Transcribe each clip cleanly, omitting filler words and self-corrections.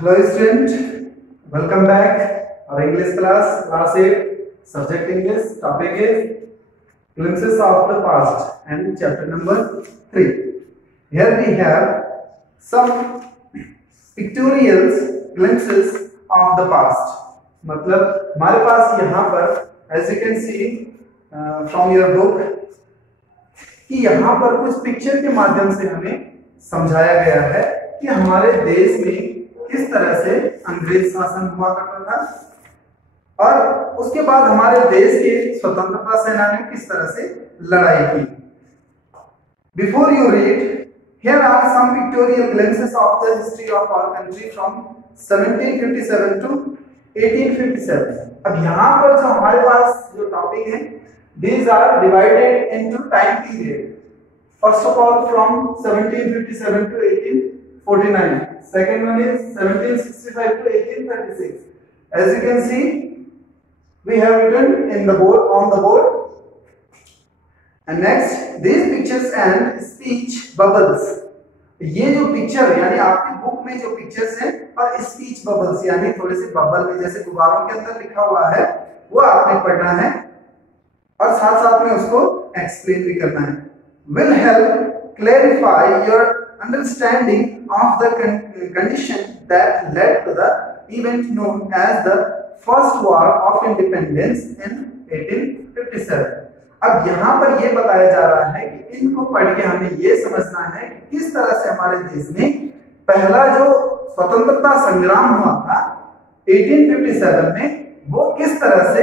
Hello student, welcome back. Our English class 8, subject English, topic is glimpses of the past and chapter number 3. Here we have some pictorial glimpses of the past. मतलब हमारे पास यहाँ पर as you can see from your book कि यहाँ पर कुछ picture के माध्यम से हमें समझाया गया है कि हमारे देश में किस तरह से अंग्रेज शासन हुआ करता था और उसके बाद हमारे देश के स्वतंत्रता सेनानियों किस तरह से लड़ाई की। Before you read, here are some pictorial glimpses of the history of our country from 1757 to 1857. अब यहाँ पर जो हमारे पास जो टॉपिक है, these are divided into time period. First of all, from 1757 to 1849. Second one is 1765 to 1836. As you can see, we have written in the board on the board. And next, these pictures and speech bubbles. ये जो picture यानी आपकी book में जो pictures हैं और speech bubbles यानी थोड़े से बबल में जैसे गुब्बारों के अंदर लिखा हुआ है वो आपने पढ़ना है और साथ साथ में उसको एक्सप्लेन भी करना है. Will help clarify your understanding of the condition that led to the event known as the First War of Independence in 1857. अब यहाँ पर ये बताया जा रहा है कि इनको पढ़ के हमें ये समझना है कि किस तरह से हमारे देश में पहला जो स्वतंत्रता संग्राम हुआ था 1857 में वो किस तरह से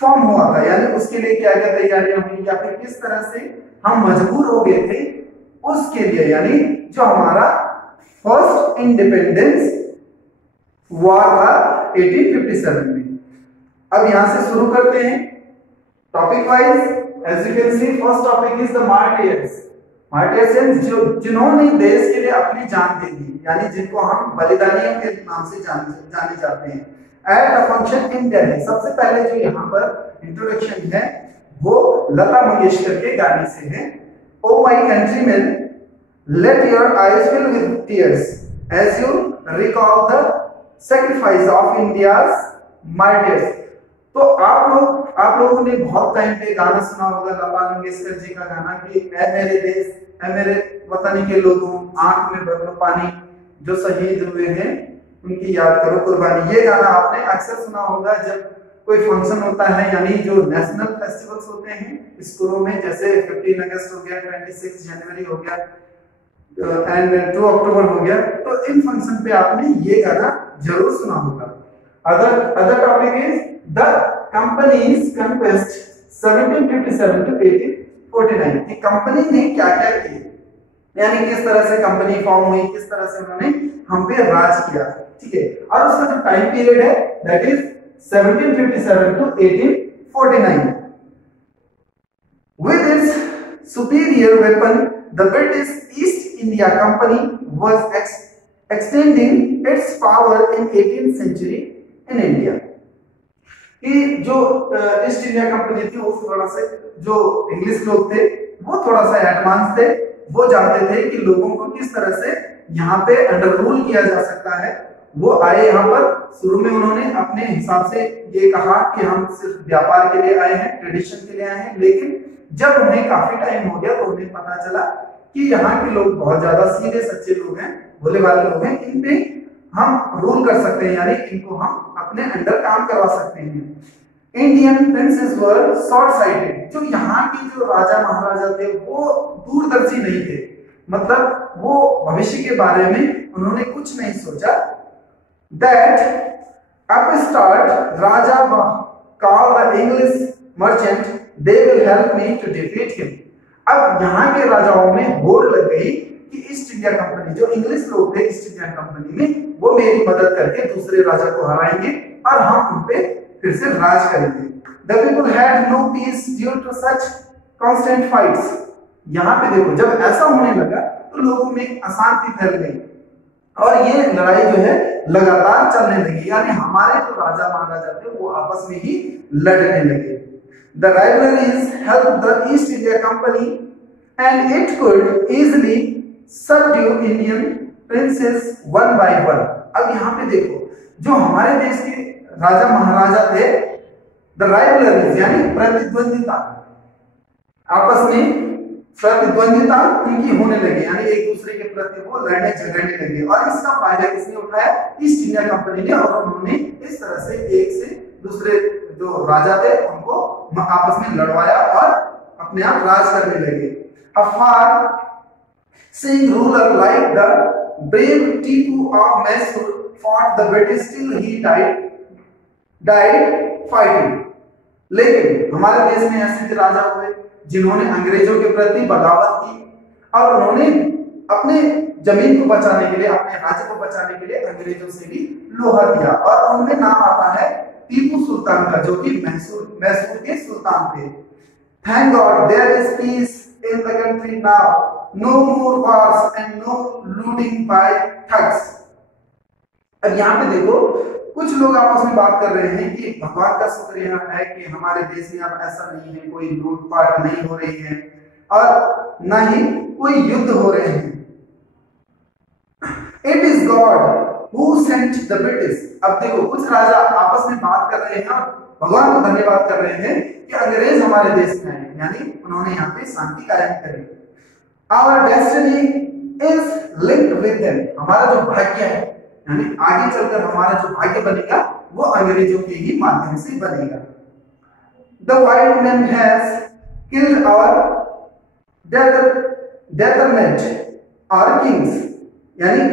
फॉर्म हुआ था, यानी उसके लिए क्या क्या तैयारियां हुई या फिर किस तरह से हम मजबूर हो गए थे उसके लिए, यानी जो हमारा फर्स्ट इंडिपेंडेंस वॉर था 1857 में. अब यहां से शुरू करते हैं topic wise. As you can see first topic is the martyrs. Martyrs जो जिन्होंने देश के लिए अपनी जान दे दी, यानी जिनको हम बलिदानियों के नाम से जाने जाते हैं. At a function in Delhi. सबसे पहले जो यहाँ पर इंट्रोडक्शन है वो लता मंगेशकर के गाने से है. Oh my countrymen, let your eyes fill with tears as you recall the sacrifice of India's martyrs. तो आप लोगों ने बहुत टाइम पे गाना सुना होगा लता मंगेशकर जी का गाना कि ऐ मेरे देश, ऐ मेरे वतन के लोगों, आंख में भर लो पानी, जो शहीद हुए हैं उनकी याद करो कुर्बानी. ये गाना आपने अक्सर सुना होगा जब कोई फंक्शन होता है, यानी जो नेशनल फेस्टिवल्स होते हैं स्कूलों में, जैसे 15 अगस्त हो गया, 26 जनवरी हो गया एंड 2 अक्टूबर हो गया, तो इन फंक्शन पे आपने ये गाना जरूर सुना होगा. Other topic is the companies conquest 1757 to 1849. कि कंपनी ने क्या क्या किया, यानी किस तरह से कंपनी फॉर्म हुई, किस तरह से उन्होंने हम पे राज किया. ठीक है, और उसका जो टाइम पीरियड है that is 1757 to 1849. With its superior weapon, the British East India Company was extending its power in 18th century in India. कि जो ईस्ट इंडिया कंपनी थी वो थोड़ा से जो इंग्लिश लोग थे वो थोड़ा सा एडवांस थे, वो जानते थे कि लोगों को किस तरह से यहाँ पे अंडर रूल किया जा सकता है. वो आए यहाँ पर, शुरू में उन्होंने अपने हिसाब से ये कहा कि हम सिर्फ व्यापार के लिए आए हैं, ट्रेडिशन के लिए आए हैं, लेकिन जब उन्हें काफी टाइम हो गया तो उन्हें पता चला कि यहाँ के लोग बहुत ज्यादा सीधे सच्चे लोग हैं, भोले वाले लोग हैं, इन पे हम रूल कर सकते हैं, यानी इनको हम अपने अंडर काम करवा सकते हैं. इंडियन प्रिंसेस वर शॉर्ट साइटेड. जो यहाँ के जो राजा महाराजा थे वो दूरदर्शी नहीं थे, मतलब वो भविष्य के बारे में उन्होंने कुछ नहीं सोचा. That upstart Raja called the English merchant, they will help me to defeat him. अब यहाँ के राजाओं में होड़ लग गई कि ईस्ट इंडिया कंपनी, जो इंग्लिश लोग थे ईस्ट इंडिया कंपनी में, वो मेरी मदद करके दूसरे राजा को हराएंगे और हम उन पे फिर से राज करेंगे. The people had no peace due to such constant fights. यहाँ पे देखो जब ऐसा होने लगा तो लोगों में अशांति फैल गई और ये लड़ाई जो है लगातार चलने लगी, यानी हमारे जो राजा महाराजा थे वो आपस में ही लड़ने लगे. The rivalries helped the East India Company and it could easily subdue Indian princes one by one. अब यहाँ पे देखो, जो हमारे देश के राजा महाराजा थे, द राइवलरीज यानी प्रतिद्वंदिता, आपस में प्रतिद्वंदिता उनकी होने लगी, यानी एक दूसरे के प्रति वो लड़ने झगड़ने लगे। और इसका फायदा किसने उठाया? ईस्ट इंडिया कंपनी ने। और उन्होंने इस तरह से एक से दूसरे जो राजा थे उनको आपस में लड़वाया और अपने आप राज करने लगे। A far-seeing ruler like the brave Tipu of Mysore fought the British till he died fighting। लेकिन हमारे देश में ऐसे राजा हुए जिन्होंने अंग्रेजों के प्रति बगावत की और उन्होंने अपने जमीन को बचाने के लिए, अपने राज्य को बचाने के लिए अंग्रेजों से भी लोहा दिया। और उनमें नाम आता है टीपू सुल्तान का, जो कि मैसूर के सुल्तान थे। Thank God there is peace in the country now. No more wars and no looting by thugs। अब यहाँ पे देखो, कुछ लोग आपस में बात कर रहे हैं कि भगवान का शुक्रिया है कि हमारे देश में अब ऐसा नहीं है, कोई लूटपाट नहीं हो रही है और न ही कोई युद्ध हो रहे हैं। It is God who sent the British। अब देखो, कुछ राजा आपस में बात कर रहे हैं और भगवान को धन्यवाद कर रहे हैं कि अंग्रेज हमारे देश में आए, यानी उन्होंने यहाँ पे शांति कायम करी। Our destiny is linked with them। हमारा जो भाग्य है, यानी आगे चलकर हमारा जो भाग्य बनेगा वो अंग्रेजों के ही माध्यम से बनेगा। The white man has killed our determined our kings। यानी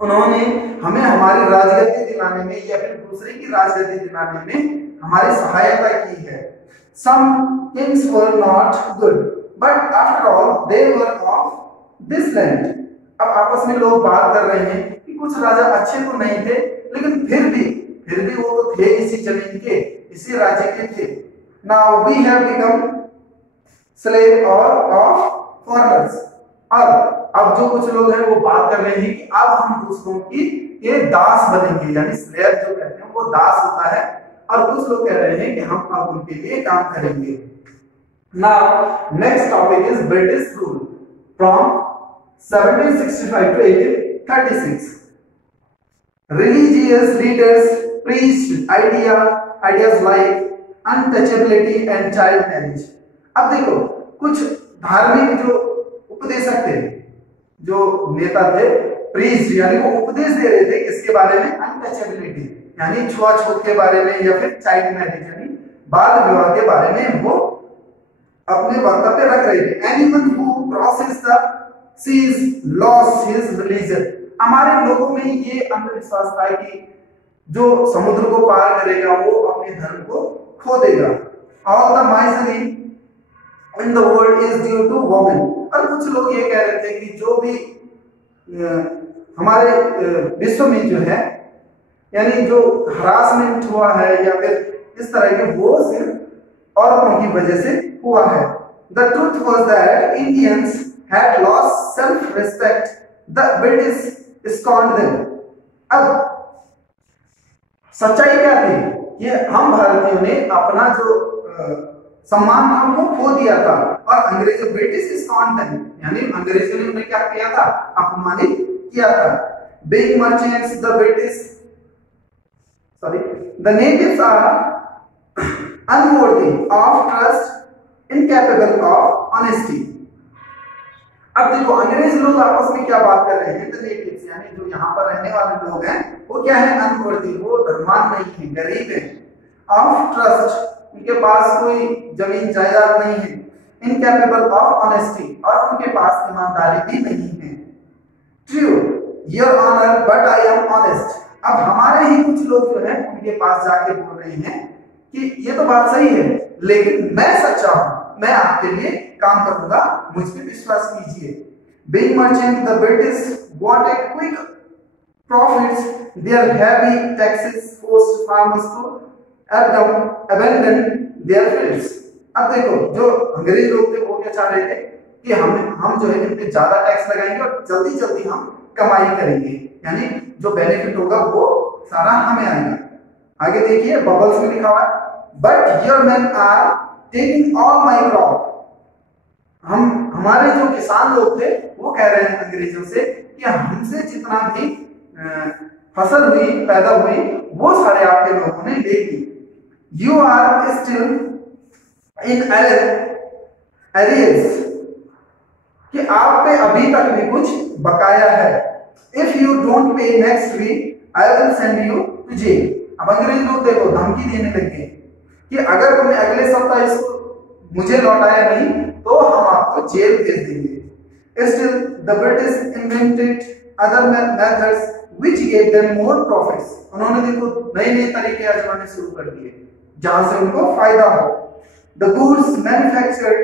उन्होंने हमें हमारी राजगद्दी दिलाने में या फिर दूसरे की राजगद्दी दिलाने में हमारी सहायता की है। Some kings were not good, but after all they were of this land। अब आपस में लोग बात कर रहे हैं कि कुछ राजा अच्छे तो नहीं थे, लेकिन फिर भी वो तो थे इसी जमीन के, इसी राज्य के थे। Now we have become slave of foreigners। अब जो कुछ लोग हैं वो बात कर रहे हैं कि अब हम दूसरों की ये दास बनेंगे, यानी स्लेव जो कहते हैं वो दास होता है। और कुछ लोग कह रहे हैं कि हम अब उनके लिए काम करेंगे। Now next topic is British rule from 1765 to 1836। Religious leaders preached ideas like untouchability and child marriage। अब देखो, कुछ धार्मिक जो उपदेशक थे, जो नेता थे, प्रीच यानी वो उपदेश दे रहे थे किसके बारे में? अनटचेबिलिटी यानी छुआछूत के बारे में, या फिर चाइल्ड मैरिज यानी बाल विवाह के बारे में वो अपने वक्तव्य रख रहे थे। Anyone who crosses the seas loss his religion. हमारे लोगों में ये अंधविश्वास था कि जो समुद्र को पार करेगा वो अपने धर्म को खो देगा। All the misery in the world is due to women. और कुछ लोग ये कह रहे थे कि जो भी हमारे विश्व में जो है, यानी जो हरासमेंट हुआ है या फिर इस तरह के, वो सिर्फ औरतों की वजह से हुआ है। The truth was that Indians had lost self respect, the British scorned them. अब सच्चाई क्या थी? ये हम भारतीयों ने अपना जो सम्मान था वो खो दिया था, और अंग्रेजों ब्रिटिश स्कॉन्ड देम यानी अंग्रेजों ने उन्हें क्या किया था? अपमानित किया था। Being merchants the British the natives are unworthy of trust, incapable of honesty। अब देखो, अंग्रेज लोग आपस में क्या बात कर रहे हैं? द नेटिव्स यानी जो यहाँ पर रहने वाले लोग हैं वो क्या है? अनवर्दी, वो धर्मान नहीं है, गरीब है। ऑफ ट्रस्ट, उनके पास कोई जमीन जायदाद नहीं है। इनकैपेबल ऑफ ऑनेस्टी, और उनके पास ईमानदारी भी नहीं है। True your honour but I am honest. अब हमारे ही कुछ लोग जो है उनके पास जाके बोल रहे हैं कि ये तो बात सही है, लेकिन मैं सच्चा हूं, मैं आपके लिए काम करूंगा, मुझ पे विश्वास कीजिए। Being merchant, the British wanted quick profits. Their heavy taxes forced farmers to abandon their fields। अब देखो, जो अंग्रेज लोग थे वो क्या चाह रहे थे कि हम जो है इन पे ज्यादा टैक्स लगाएंगे और जल्दी जल्दी हम कमाई करेंगे, यानी जो बेनिफिट होगा वो सारा हमें आएगा। आगे देखिए, बबल्स में लिखा हुआ है, but your man are taking all my crop. हमारे जो किसान लोग थे वो कह रहे हैं अंग्रेजों से कि हमसे जितना भी फसल हुई, पैदा हुई, वो सारे आपके लोगों ने ले ली। You are still in arrears, कि आप पे अभी तक भी कुछ बकाया है। If you don't pay next week I will send you to jail. अब अंग्रेज लोग देखो धमकी देने लगे कि अगर तुमने अगले सप्ताह इसको मुझे लौटाया नहीं तो हम आपको जेल भेज देंगे। Still, the British invented other methods which gave them more profits. उन्होंने देखो नए नए तरीके आजमाने शुरू कर दिए जहां से उनको फायदा हो। The goods manufactured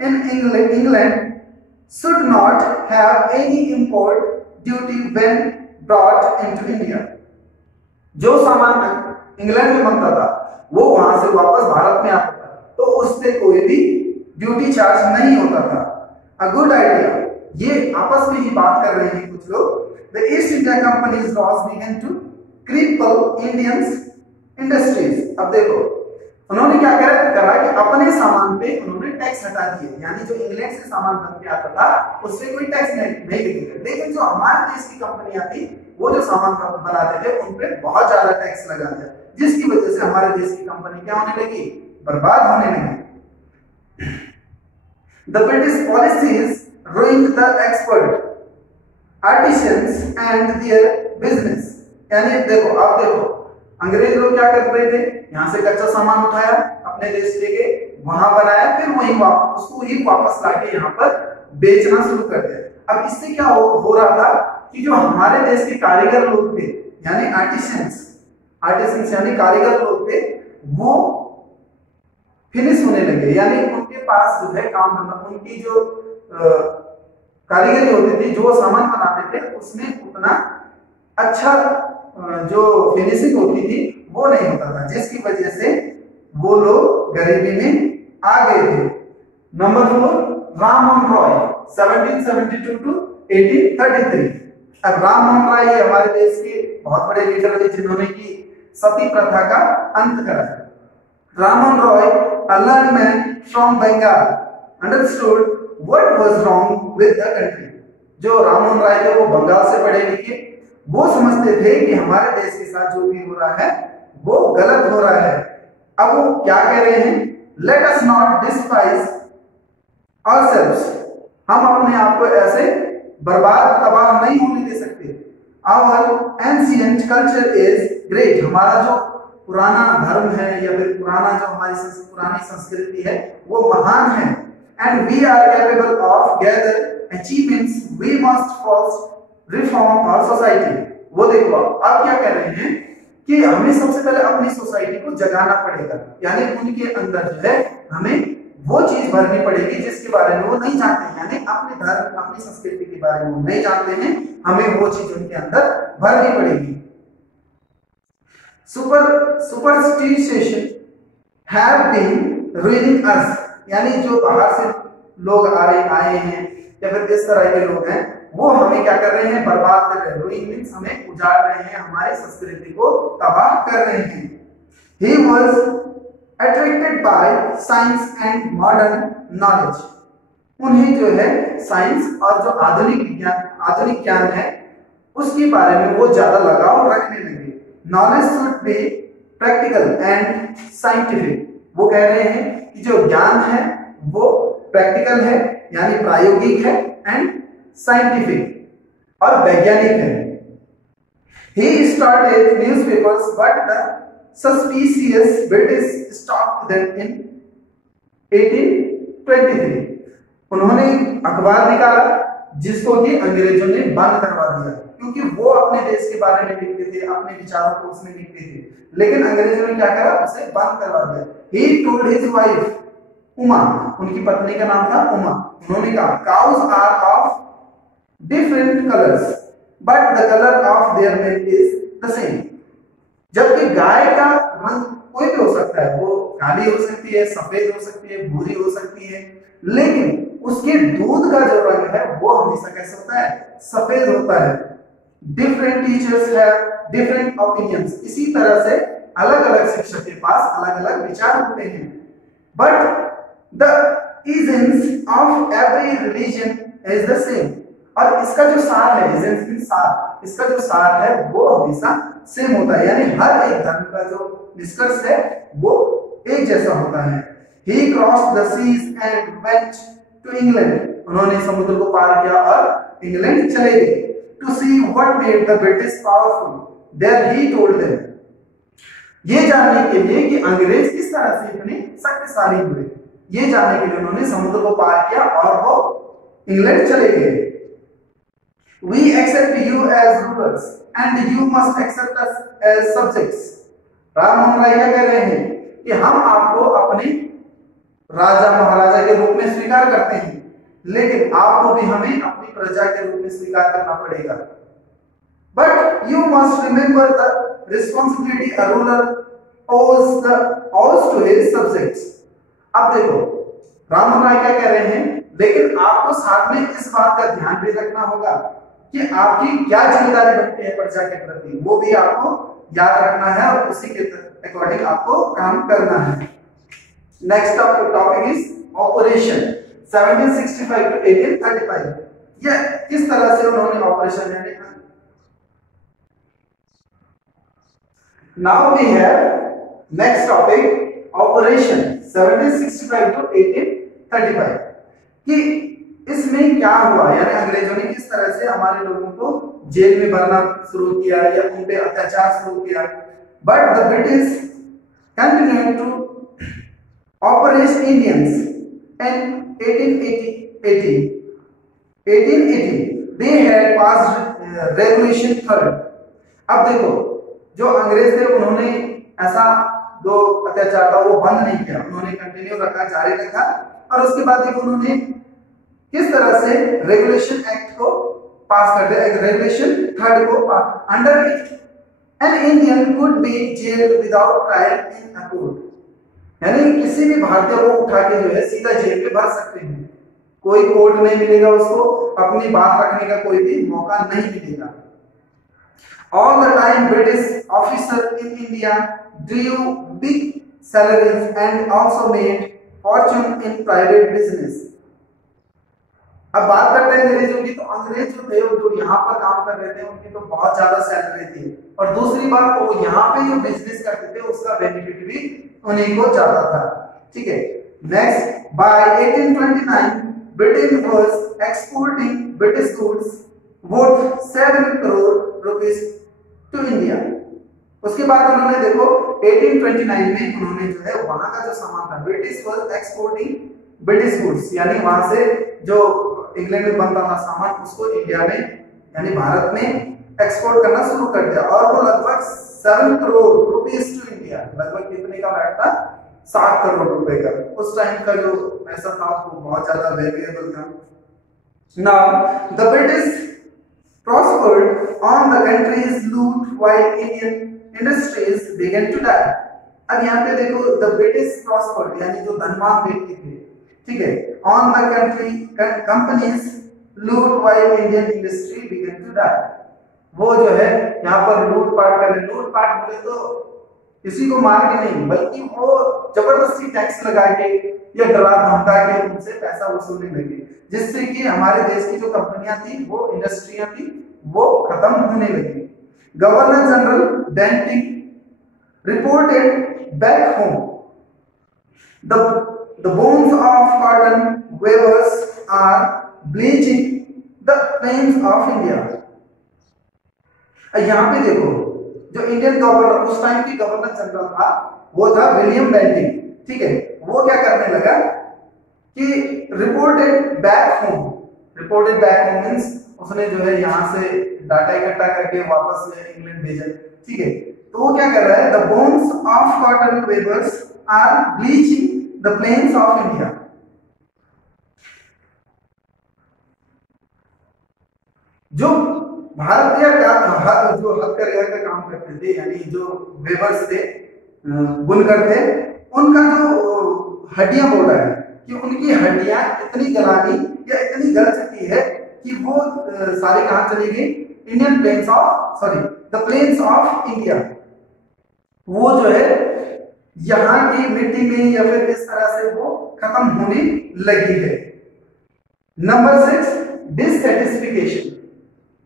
in England should not have any import duty when brought into India. जो सामान इंग्लैंड में बनता था वो वहां से वापस भारत में आता था तो उस पे कोई भी ड्यूटी चार्ज नहीं होता था। A good idea, ये आपस में ही बात कर रहे हैं कुछ लोग। The East India Company's laws began to cripple Indians industries. अब देखो उन्होंने क्या करा कि अपने सामान पे उन्होंने टैक्स हटा दिए, यानी जो इंग्लैंड से सामान बन के आता था उससे कोई टैक्स नहीं लगेगा, लेकिन जो हमारे देश की कंपनियां थी वो जो सामान बनाते थे उन पे बहुत ज्यादा टैक्स लगा दिया, जिसकी वजह से हमारे देश की कंपनी क्या होने लगी, बर्बाद होने लगी। The British policies ruined the expert artisans and their business. यानी देखो आप देखो अंग्रेज लोग क्या कर रहे थे, यहाँ से कच्चा सामान उठाया अपने देश लेके वहां बनाया, फिर वही उसको ही वापस लाके यहाँ पर बेचना शुरू कर दिया। अब इससे क्या हो रहा था कि जो हमारे देश के कारीगर लोग थे यानी आर्टिसंस यानी कारीगर लोग थे वो फिनिश होने लगे, यानी उनके पास जो है काम धंधा, उनकी जो कारीगरी होती थी, जो सामान बनाते थे उसमें उतना अच्छा जो फिनिशिंग होती थी वो नहीं होता था, जिसकी वजह से वो लोग गरीबी में आ गए थे। Number 4, Rammohan Roy 1772 to 1833। अब राममोहन रॉय हमारे देश के बहुत बड़े लीडर थे जिन्होंने की सती प्रथा का अंत करा। Rammohan Roy, a learned man from Bengal, understood what was wrong with the country. जो राममोहन राय थे वो बंगाल से पढ़े लिखे, वो समझते थे कि हमारे देश के साथ जो भी हो रहा है वो गलत हो रहा है। अब वो क्या कह रहे हैं, let us not despise ourselves, हम अपने आप को ऐसे बर्बाद तबाह नहीं होने दे सकते। Our ancient culture is great, हमारा जो पुराना धर्म है या फिर पुराना जो हमारी पुरानी संस्कृति है वो महान है। And we are capable of gather achievements, we must first reform our society. वो देखो अब क्या कह रहे हैं कि हमें सबसे पहले अपनी सोसाइटी को जगाना पड़ेगा, यानी उनके अंदर जो है हमें वो चीज भरनी पड़ेगी जिसके बारे में वो नहीं जानते हैं, यानी अपने धर्म अपनी संस्कृति के बारे में वो नहीं जानते हैं, हमें वो चीज उनके अंदर भरनी पड़ेगी। Superstition have been ruining us, यानी जो बाहर से लोग आए हैं या फिर इस तरह के लोग हैं वो हमें क्या कर रहे हैं, बर्बाद कर रहे हैं। ruin means हमें उजाड़ रहे हैं, हमारी संस्कृति को तबाह कर रहे हैं। He was attracted by science and modern knowledge, उन्हें जो है साइंस और जो आधुनिक ज्ञान है उसके बारे में वो ज्यादा लगाव रखने लगे। Knowledge should be practical and scientific, वो कह रहे हैं कि जो ज्ञान है वो प्रैक्टिकल है यानी प्रायोगिक है एंड साइंटिफिक और वैज्ञानिक है। He started newspapers but the suspicious British stopped them in 1823, उन्होंने अखबार निकाला जिसको कि अंग्रेजों ने बंद करवा दिया, क्योंकि वो अपने देश के बारे में लिखते थे, अपने विचारों को उसमें लिखते थे, लेकिन अंग्रेजों ने क्या करा, उसे बंद करवा दिया। He told his wife Uma, उनकी पत्नी का नाम था उमा, उन्होंने कहा cows are of different colors but the color of their milk is the same, जबकि गाय का रंग कोई भी हो सकता है, वो काली हो सकती है, सफेद हो सकती है, भूरी हो सकती है, लेकिन उसके दूध का जो रंग है वो हमेशा कैसा होता है, सफेद होता है। Different teachers have different opinions, इसी तरह से अलग अलग शिक्षक के पास अलग अलग विचार होते हैं। But the essence of every religion is the same, और इसका जो सार है, एसेंस मींस सार, इसका जो सार है वो हमेशा सेम होता है, यानी हर एक धर्म का जो निष्कर्ष है वो एक जैसा होता है। He crossed the seas and went to England. उन्होंने समुद्र को पार किया और इंग्लैंड चले गए। To see what made the British powerful. There he told them. ये जानने के लिए कि अंग्रेज किस तरह से इतने शक्तिशाली हुए, ये जानने के लिए उन्होंने समुद्र को पार किया और वो इंग्लैंड चले गए। We accept you as rulers and you must accept us as subjects. Rammohan Roy क्या कह रहे हैं कि हम आपको अपने राजा महाराजा के रूप में स्वीकार करते हैं, लेकिन आपको भी हमें अपनी प्रजा के रूप में स्वीकार करना पड़ेगा। But you must remember the responsibility a ruler owes to his subjects. अब देखो राममोहन राय क्या कह रहे हैं, लेकिन आपको साथ में इस बात का ध्यान भी रखना होगा कि आपकी क्या जिम्मेदारी बनती है प्रजा के प्रति, वो भी आपको याद रखना है और उसी के अकॉर्डिंग आपको काम करना है। Next topic is operation 1765 to 1835। यह किस तरह से उन्होंने ऑपरेशन यानी now we have next topic operation 1765 to 1835 कि इसमें क्या हुआ, यानी अंग्रेजों ने किस तरह से हमारे लोगों को जेल में भरना शुरू किया या उन पे अत्याचार शुरू किया। But the British continued to operate Indians in 1880 they had passed regulation 3। अब देखो जो अंग्रेज थे उन्होंने ऐसा जो अत्याचार था वो बंद नहीं किया, उन्होंने कंटिन्यू रखा, जारी रखा, और उसके बाद देखो उन्होंने किस तरह से रेगुलेशन एक्ट को पास कर दिया, रेगुलेशन 3 को under an Indian could be gelled without trial in a court, यानी किसी भी भारतीय को उठा के जो है सीधा जेल में भर सकते हैं, कोई कोर्ट नहीं मिलेगा उसको, अपनी बात रखने का कोई भी मौका नहीं मिलेगा। All the time British officers in India drew big salaries and also made fortune in private business। अब बात करते हैं अंग्रेजों की, तो अंग्रेज जो थे जो यहाँ पर काम कर रहे थे उनकी तो बहुत ज्यादा सैलरी थी, और दूसरी बात वो यहाँ पे जो बिजनेस करते थे उसका बेनिफिट भी उन्हीं को ज्यादा था। ठीक है, next by 1829 Britain was exporting British goods worth 7 crore rupees to India. उसके बाद उन्होंने देखो 1829 में उन्होंने जो है वहां का जो सामान था, British was exporting British goods, यानी वहां से जो इंग्लैंड में बनता था सामान उसको इंडिया में यानी भारत में एक्सपोर्ट करना शुरू कर दिया, और वो लगभग 7 करोड़ रुपीस टू इंडिया, लगभग कितने का बैठता 7 करोड़ रुपए का। उस टाइम का जो पैसा था वो बहुत ज्यादा वैल्यूएबल था। Now the British prospered on the country's loot while Indian industries began to die। अब यहाँ पे देखो the British prospered यानी जो धनवान व्यक्ति थे, ठीक है, on the country companies loot while Indian industry began to die। वो जो है यहाँ पर लूटपाट कर रहे, लूटपाट बोले तो किसी को मार के नहीं, बल्कि वो जबरदस्ती टैक्स लगा के या डरा धमका के उनसे पैसा वसूलने लगे, जिससे कि हमारे देश की जो कंपनियां थी वो इंडस्ट्रियां थी वो खत्म होने लगी। Governor general Bentinck reported back home the bones of cotton weavers are bleaching the plains of India. यहाँ पे देखो जो इंडियन गवर्नर उस टाइम की गवर्नर जनरल था वो था विलियम बेंटिंग, ठीक है, वो क्या करने लगा कि रिपोर्टेड बैक होम मींस उसने जो है यहाँ से डाटा इकट्ठा करके वापस इंग्लैंड भेजा, ठीक है, तो वो क्या कर रहा है, the bones of cotton weavers are bleaching the plains of India. जो भारतीय जो हथकरघा का काम करते थे यानी जो वेवर्स थे, बुनकर थे, उनका जो हड्डियां बोल रहा है कि उनकी हड्डियां इतनी गलानी या इतनी गल चुकी है कि वो सारे कहां चली गई, Indian plains of the plains of India. वो जो है यहाँ की मिट्टी में या फिर इस तरह से वो खत्म होने लगी है। Number 6 डिससैटिस्फिकेशन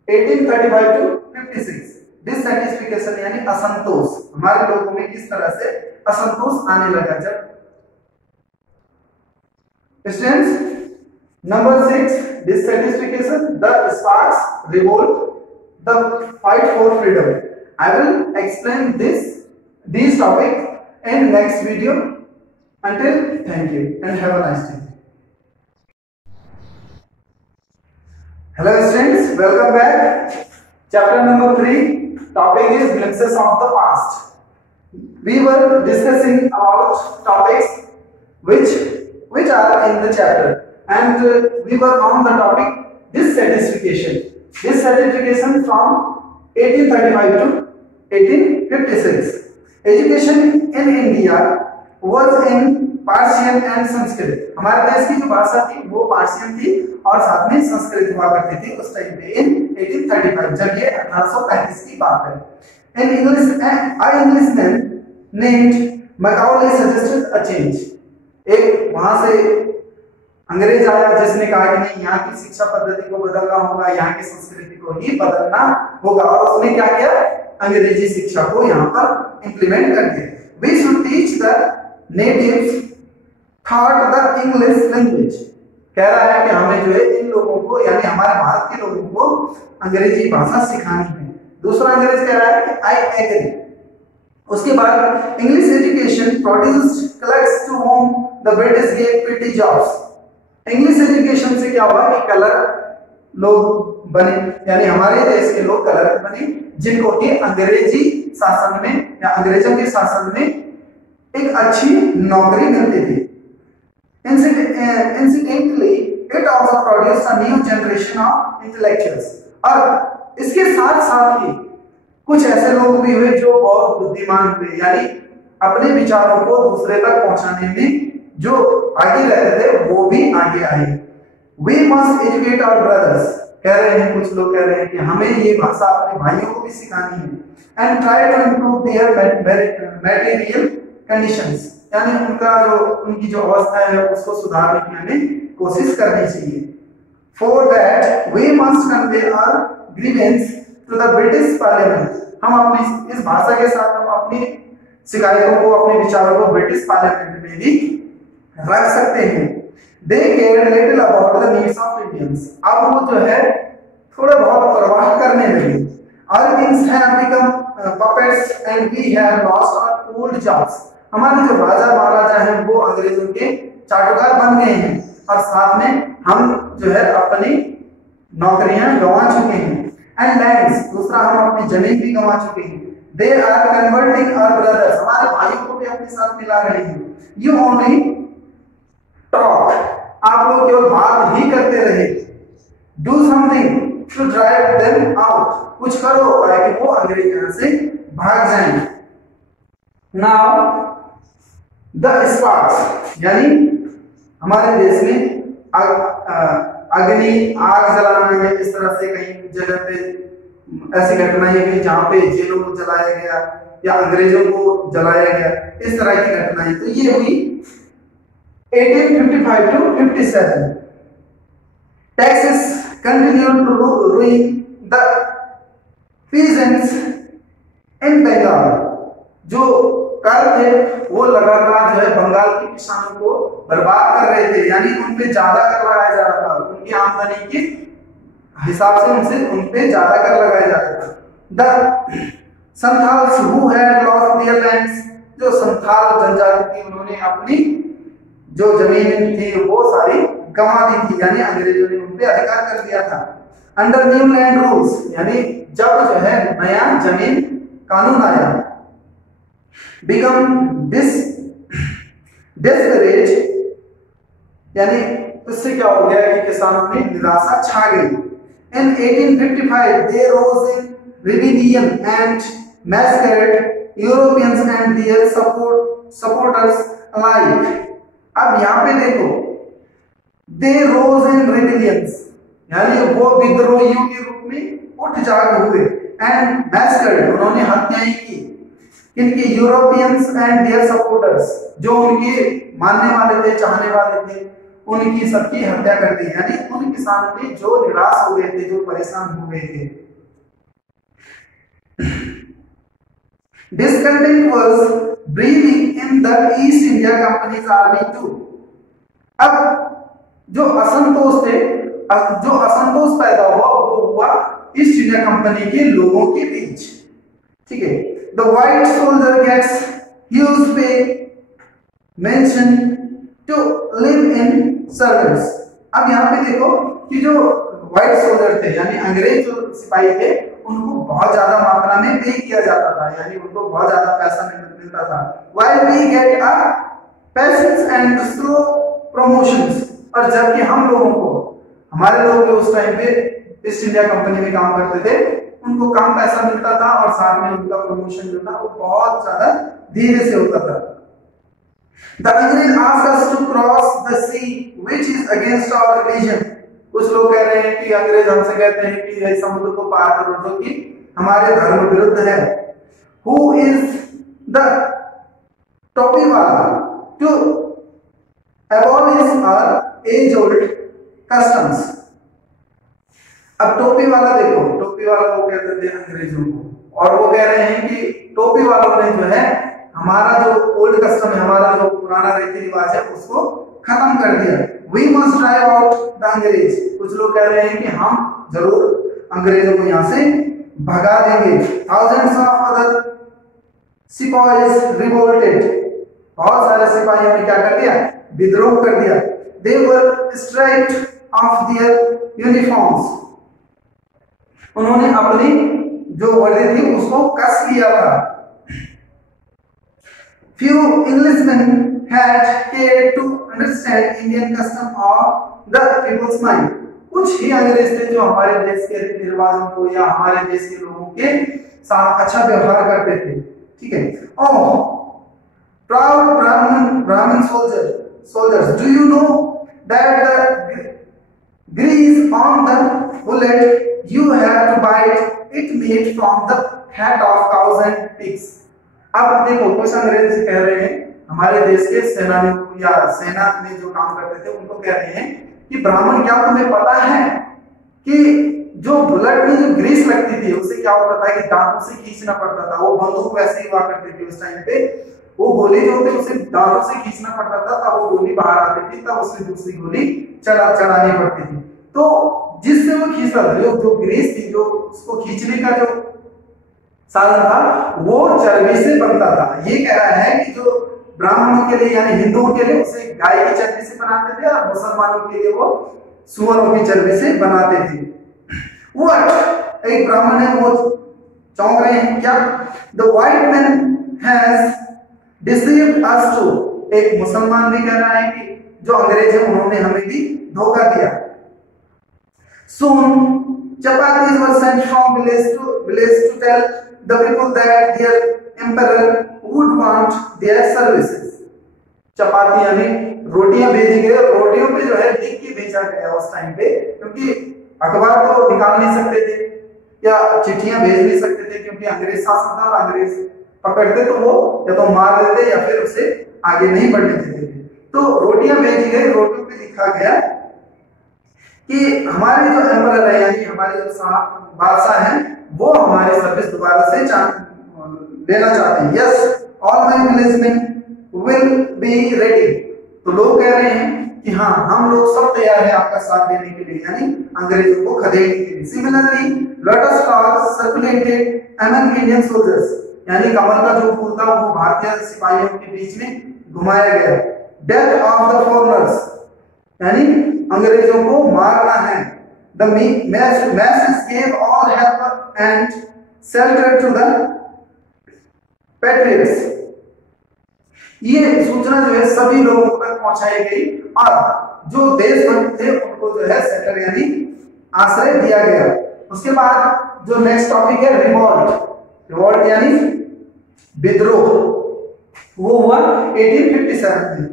1835 to 56। डिससैटिस्फिकेशन यानी असंतोष, हमारे लोगों में किस तरह से असंतोष आने लगा। जब students number 6 dissatisfaction, the sparks, revolt, the fight for freedom. I will explain these topics in next video. Until, thank you and have a nice day. Hello students, welcome back. Chapter number 3, topic is glimpses of the past. We were discussing about topics which are in the chapter, and we were on the topic dissatisfaction. Dissatisfaction from 1835 to 1856. Education in India was in Persian and Sanskrit. हमारे देश की जो भाषा थी वो Persian थी और साथ में संस्कृत हुआ करती थी उस टाइम पे in 1835, जब ये 1835 की बात है। In English, an Englishman named Macaulay suggested a change. एक वहां से अंग्रेज आया जिसने कहा कि नहीं, यहाँ की शिक्षा पद्धति को बदलना होगा, यहाँ की संस्कृति को ही बदलना होगा, और उसने क्या किया, अंग्रेजी शिक्षा को यहाँ पर इंप्लीमेंट कर दिया। We should teach the natives taught the English language। कह रहा है कि हमें जो है इन लोगों को यानी हमारे भारत के लोगों को अंग्रेजी भाषा सिखानी है। दूसरा अंग्रेज कह रहा है कि आई एग्री। उसके बाद English education produced clerks to whom the British gave petty jobs. English education से क्या हुआ कि क्लर्क लोग बने, यानी हमारे देश के लोग क्लर्क बने जिनको कि अंग्रेजी शासन में या अंग्रेजों के शासन में एक अच्छी नौकरी मिलती थी। Incidentally, it also produced a new generation of intellectuals। और इसके साथ साथ ही कुछ ऐसे लोग भी हुए जो बहुत बुद्धिमान हुए, यानी अपने विचारों को दूसरे तक पहुंचाने में जो आगे रहते थे वो भी आगे आए। We must educate our brothers। कह रहे हैं कुछ लोग, कह रहे हैं कि हमें ये भाषा अपने भाइयों को भी सिखानी है। And try to improve their material conditions, यानी उनकी जो अवस्था है उसको सुधारने की हमें कोशिश करनी चाहिए। For that we must convey our grievance to the British Parliament। हम अपनी इस भाषा के साथ हम अपनी शिकायतों को, अपने विचारों को ब्रिटिश पार्लियामेंट में भी रख सकते हैं। They cared little about the needs of Indians। अब वो जो है थोड़ा बहुत परवाह करने लगे। Our kings have become puppets and we have lost our old jobs। हमारे जो राजा महाराजा हैं वो अंग्रेजों के चाटुकार बन गए हैं और साथ में हम जो है अपनी नौकरियां गंवा चुके हैं। एंड लैंड्स, दूसरा हम अपनी जमीन भी गंवा चुके हैं। They are converting our brothers, हमारे भाइयों को भी अपने साथ मिला रहे हैं। यू ओनली टॉक, आप लोग केवल बात ही करते रहे। Do something to drive them out, कुछ करो ताकि वो अंग्रेज यहाँ से भाग जाएं। नाउ द स्पार्क्स, यानी हमारे देश में अग्नि, आग जलाना है, इस तरह से कहीं जगह पे ऐसी घटनाएं हुई जहां पे जेलों को जलाया गया या अंग्रेजों को जलाया गया, इस तरह की घटनाएं। तो ये हुई 1855 to 57। Taxes continued to ruin the peasants in Bengal। जो कर थे वो लगातार जो है बंगाल के किसानों को बर्बाद कर रहे थे, यानी उन पे ज्यादा कर लगाया जा रहा था, उनकी आमदनी के हिसाब से उन पे ज्यादा कर लगाया जा रहा था। The Santhals who had lost their lands, जो संथाल जनजाति थी उन्होंने अपनी जो जमीन थी वो सारी गंवा दी थी, यानी अंग्रेजों ने उन पे अधिकार कर दिया था। अंडर न्यू लैंड रूल्स, यानी जब जो है नया जमीन कानून आया। बिकम डिस्करेज, यानी उससे क्या हो गया कि किसानों में निराशा छा गई। In 1855 they rose in rebellion and massacred Europeans and their supporters alike। अब यहाँ पे देखो, they rose in rebellions, यानी वो विद्रोहियों के रूप में उठ जाग हुए। and massacred, उन्होंने हत्याएं की इनके यूरोपियंस एंड देयर सपोर्टर्स, जो उनके मानने वाले थे, चाहने वाले थे, उनकी सबकी हत्या कर दी। यानी उन किसानों ने जो निराश हो गए थे, जो परेशान हो गए थे। Discontent was brewing in the East India Company's army too. अब जो असंतोष पैदा हुआ वो हुआ ईस्ट इंडिया कंपनी के लोगों के बीच। ठीक है, the white soldier gets huge pay mansion to live in servants. अब यहाँ पे देखो कि जो व्हाइट सोल्जर थे यानी अंग्रेज जो सिपाही थे उनको बहुत ज्यादा मात्रा में पे किया जाता था, यानी उनको बहुत ज्यादा पैसा मिलता था। While we get a peasants and slow promotions, और जबकि हम लोगों को, हमारे लोग उस टाइम पे ईस्ट इंडिया कंपनी में काम करते थे, उनको कम पैसा मिलता था और साथ में उनका प्रमोशन जो था वो बहुत ज्यादा धीरे से होता था। The English asked us to cross the sea, which is against our religion. कुछ लोग कह रहे हैं कि अंग्रेज हमसे कहते हैं कि इस समुद्र को पार करो, जो कि हमारे धर्म विरुद्ध है। Who is the Topiwala to abolish our age-old customs? अब टोपी वाला देखो, टोपी वाला वो कहते थे अंग्रेजों को, और वो कह रहे हैं कि टोपी वालों ने जो है हमारा जो ओल्ड कस्टम है, हमारा जो पुराना रीति रिवाज है उसको खत्म कर दिया। We must drive out the अंग्रेज। कुछ लोग कह रहे हैं कि हम जरूर अंग्रेजों को यहाँ से भगा देंगे। Thousands of other sepoys revolted। बहुत सारे सिपाहियों ने क्या कर दिया? विद्रोह कर दिया। They were stripped of their uniforms। उन्होंने अपनी जो वर्दी थी उसको कस लिया था। Few Englishmen had cared to understand Indian custom or the people's mind। कुछ ही अंग्रेज थे जो हमारे देश के रीति रिवाजों को या हमारे देश के लोगों के साथ अच्छा व्यवहार करते थे। ठीक है। Oh, proud Brahmin soldiers, do you know that the grease on the bullet you have to bite it made from the fat of cows and pigs। अब देखो कुछ अंग्रेज कह रहे हैं हमारे देश के सेनानियों या सेना में जो काम करते थे उनको कह रहे हैं कि ब्राह्मण क्या तुम्हें पता है कि जो बुलेट में जो ग्रीस लगती थी उसे क्या होता था कि दांतों से खींचना पड़ता था। वो बंदूक वैसे ही हुआ करती थी उस टाइम पे, वो गोली जो होती उसे दांतों से खींचना पड़ता था, तब वो गोली बाहर आती थी, तब उसमें दूसरी गोली चढ़ानी पड़ती थी। तो जिससे वो खींचता था, जो ग्रीस थी, जो उसको खींचने का जो साधन था वो चर्बी से बनता था। ये कह रहा है कि जो ब्राह्मणों के लिए यानी हिंदुओं के लिए उसे गाय की चर्बी से बनाते थे और मुसलमानों के लिए वो सुअरों की चर्बी से बनाते थे। What? एक ब्राह्मण है वो चौंक रहे हैं क्या? The white man has deceived us too। एक मुसलमान भी कह रहा है कि जो अंग्रेज है उन्होंने हमें भी धोखा दिया। Soon chapatis were sent from village to tell the people that their emperor would want their services। चपाती यानी रोटियां भेजी गई, रोटियों पे जो है लिख के भेजा गया उस टाइम पे, क्योंकि अखबार तो निकाल नहीं सकते थे या चिट्ठियां भेज नहीं सकते थे, क्योंकि अंग्रेज शासन था और अंग्रेज पकड़ते तो वो या तो मार देते या फिर उसे आगे नहीं बढ़ने देते थे। तो रोटियां भेजी गई, रोटियों पे लिखा गया कि हमारे जो एम्परर है यानी हमारे जो बादशाह हैं वो हमारी सर्विस दोबारा से लेना चाहते हैं। Yes, all my villagemen will be ready. तो लोग कह रहे हैं कि हाँ हम लोग सब तैयार हैं आपका साथ देने के लिए, यानी अंग्रेजों को खदेड़ने के लिए। Similarly lotus flower circulated among Indian soldiers, यानी कमल का जो फूल था वो भारतीय सिपाहियों के बीच में घुमाया गया। डेथ ऑफ द फॉरेनर्स, यानी अंग्रेजों को मारना है। The masses gave all help and shelter to the patriots। ये सूचना जो है सभी लोगों तक पहुंचाई गई और जो देशभक्त थे उनको जो है शेल्टर यानी आश्रय दिया गया। उसके बाद जो नेक्स्ट टॉपिक है रिवॉल्ट। रिवॉल्ट यानी विद्रोह, वो हुआ 1857 में।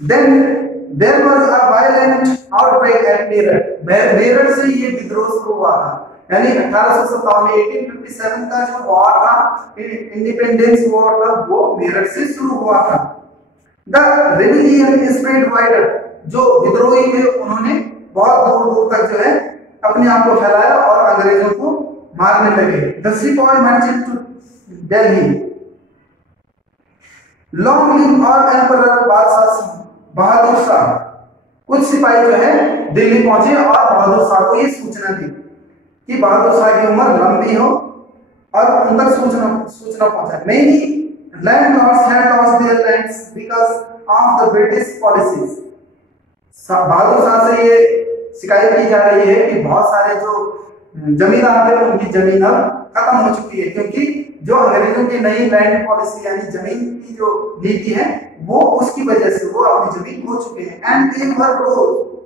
Then There was a violent outbreak at Meerut. Meerut से ये विद्रोह शुरू हुआ था, यानी 1857 में 1857 का जो वॉर था, इंडिपेंडेंस वॉर था, वो मेरठ से शुरू हुआ था। The rebellion spread wider। जो विद्रोही थे उन्होंने बहुत दूर दूर तक जो है अपने आप को फैलाया और अंग्रेजों को मारने लगे। द सिपाही March two Delhi. Long live और एम्परर बहादुर शाह। कुछ सिपाही जो है दिल्ली पहुंचे और बहादुर शाह को ये सूचना दी कि बहादुर शाह की उम्र लंबी हो और उन तक सूचना पहुंचाए। Many landlords had lost their lands because of the British policies. Bahadur Shah से ये शिकायत की जा रही है कि बहुत सारे जो जमींदार थे उनकी जमीन अब खत्म हो चुकी है, क्योंकि जो अंग्रेजों की नई लैंड पॉलिसी यानी जमीन की जो नीति है वो उसकी वजह से वो अपनी जमीन खो चुके हैं। एंड they were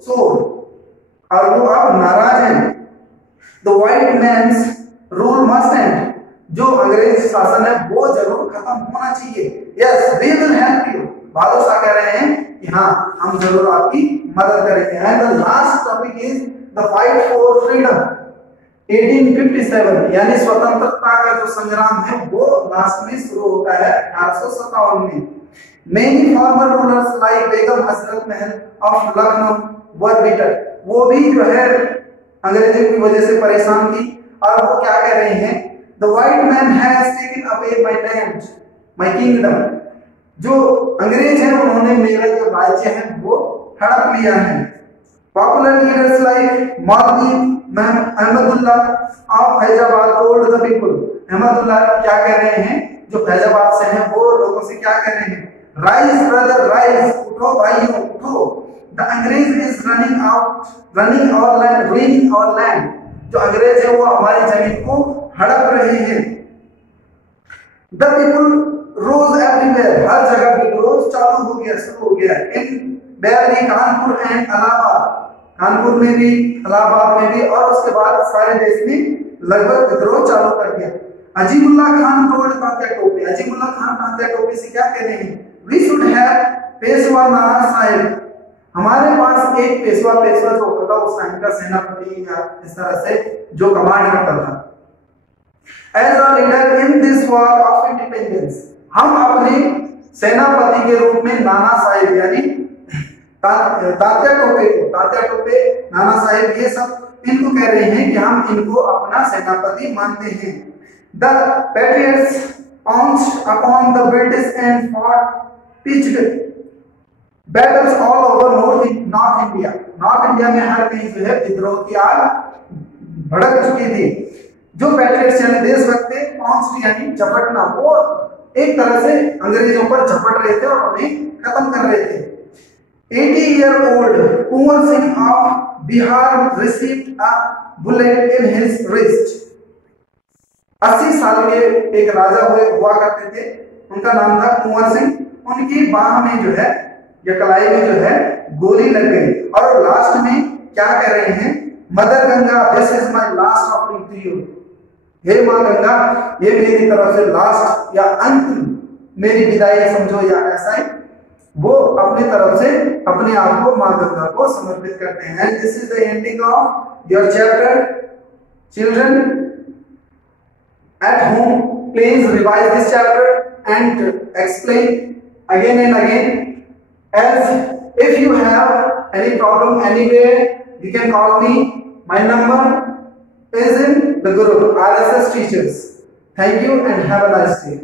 sold, और वो अब नाराज हैं। The white man's rule must end. जो अंग्रेज शासन है वो जरूर खत्म होना चाहिए। Yes, we will help you. Bahadur Shah कह रहे हैं कि हाँ हम जरूर आपकी मदद करेंगे। And the last topic is the fight for freedom. 1857 यानी स्वतंत्रता का जो संग्राम है वो लास्ट में शुरू होता है 1857 में। Many former rulers like Begum Hazrat Mahal of Lucknow were beaten. वो भी जो है अंग्रेजों की वजह से परेशान थी और वो क्या कह रहे हैं, The white man has taken away my land, my kingdom. जो अंग्रेज हैं उन्होंने मेरा जो राज्य है वो हड़प लिया है। Popular leaders like मौलवी Ahmadullah of Faizabad told the people. Ahmadullah क्या कह रहे हैं, जो फैजाबाद से हैं वो लोगों से क्या कह रहे हैं, Rise brother rise, उठो भाइयों उठो। The अंग्रेज is running our land. जो अंग्रेज है वो हमारी जमीन को हड़प रहे हैं। The people rose everywhere, हर जगह विद्रोह चालू हो गया, शुरू हो गया। इन दिल्ली, कानपुर एंड इलाहाबाद, कानपुर में भी, इलाहाबाद में भी, और उसके बाद सारे देश में लगभग विद्रोह चालू कर दिया। अजीमुल्लाह खान टोल्ड तात्या टोपे, अजीमुल्लाह खान तात्या टोपे से क्या कहते हैं, we should have Peshwa Nana Sahib. हमारे पास एक पेशवा जो होता था उस टाइम का सेनापति या इस तरह से जो कमांड करता था। As a leader in this war of independence, हम अपने सेनापति के रूप में नाना साहिब यानी तात्या टोपे, नाना साहिब, ये सब इनको कह रहे हैं कि हम इनको अपना सेनापति मानते हैं। The patriots pounced upon the British and fought pitched battles all over North India. North India में हर कहीं जो है विद्रोह की आग भड़क चुकी थी। जो पैट्रियट्स यानी देशभक्त थे, पॉन्च यानी झपटना, वो एक तरह से अंग्रेजों पर झपट रहे थे और उन्हें खत्म कर रहे थे। 80-year-old Kunwar Singh of Bihar received a bullet in his wrist. 80 साल के एक राजा हुआ करते थे, उनका नाम था कुंवर सिंह। उनकी बाह में जो है या कलाई में जो है गोली लग गई और लास्ट में क्या कह रहे हैं, mother Ganga this is my last offering to you. हे मां गंगा, ये मेरी तरफ से लास्ट या अंतिम मेरी विदाई समझो, या ऐसा ही वो अपनी तरफ से अपने आप को मां गंगा को समर्पित करते हैं। And this is the ending of your chapter. Children at home please revise this chapter and explain again and again. As if you have any problem anywhere, you can call me. My number is in the group RSS teachers. Thank you and have a nice day.